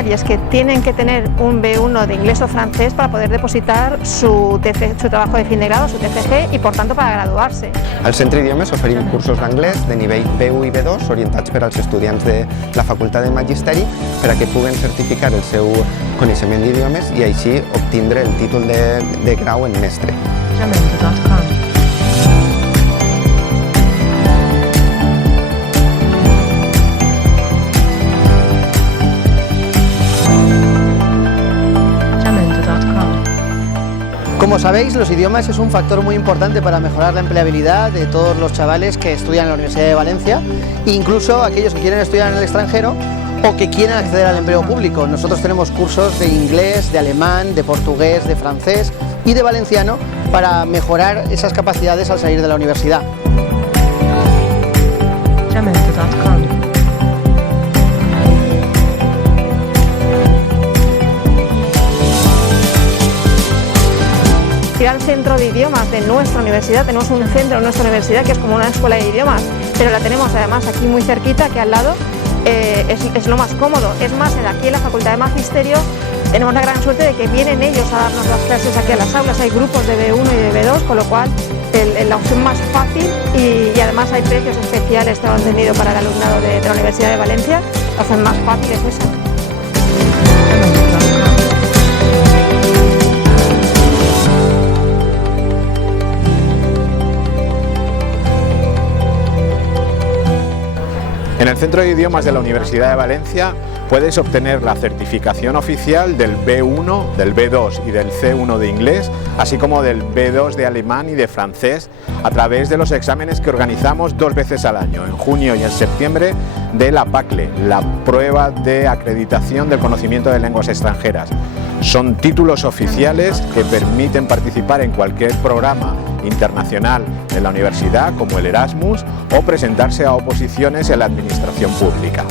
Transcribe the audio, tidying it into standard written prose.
fundamental, y es que tienen que tener un B1 de inglés o francés para poder depositar su trabajo de fin de grado, su TFG, y por tanto para graduarse. Al Centre Idiomes oferim cursos d'anglès de nivell B1 i B2 orientats per als estudiants de la Facultat de Magisteri per a que puguen certificar el seu coneixement d'idiomes i així obtindre el títol de grau en mestre. Como sabéis, los idiomas es un factor muy importante para mejorar la empleabilidad de todos los chavales que estudian en la Universidad de Valencia, incluso aquellos que quieren estudiar en el extranjero o que quieren acceder al empleo público. Nosotros tenemos cursos de inglés, de alemán, de portugués, de francés y de valenciano para mejorar esas capacidades al salir de la universidad. Ir al centro de idiomas de nuestra universidad, tenemos un centro en nuestra universidad que es como una escuela de idiomas, pero la tenemos además aquí muy cerquita, aquí al lado, es lo más cómodo. Es más, aquí en la Facultad de Magisterio tenemos la gran suerte de que vienen ellos a darnos las clases aquí a las aulas, hay grupos de B1 y de B2, con lo cual la opción más fácil, y además hay precios especiales, tengo entendido, para el alumnado de la Universidad de Valencia. La opción más fácil es esa. En el Centro de Idiomas de la Universidad de Valencia puedes obtener la certificación oficial del B1, del B2 y del C1 de inglés, así como del B2 de alemán y de francés, a través de los exámenes que organizamos 2 veces al año, en junio y en septiembre, de la PACLE, la prueba de acreditación del conocimiento de lenguas extranjeras. Son títulos oficiales que permiten participar en cualquier programa internacional de la universidad, como el Erasmus, o presentarse a oposiciones en la administración pública.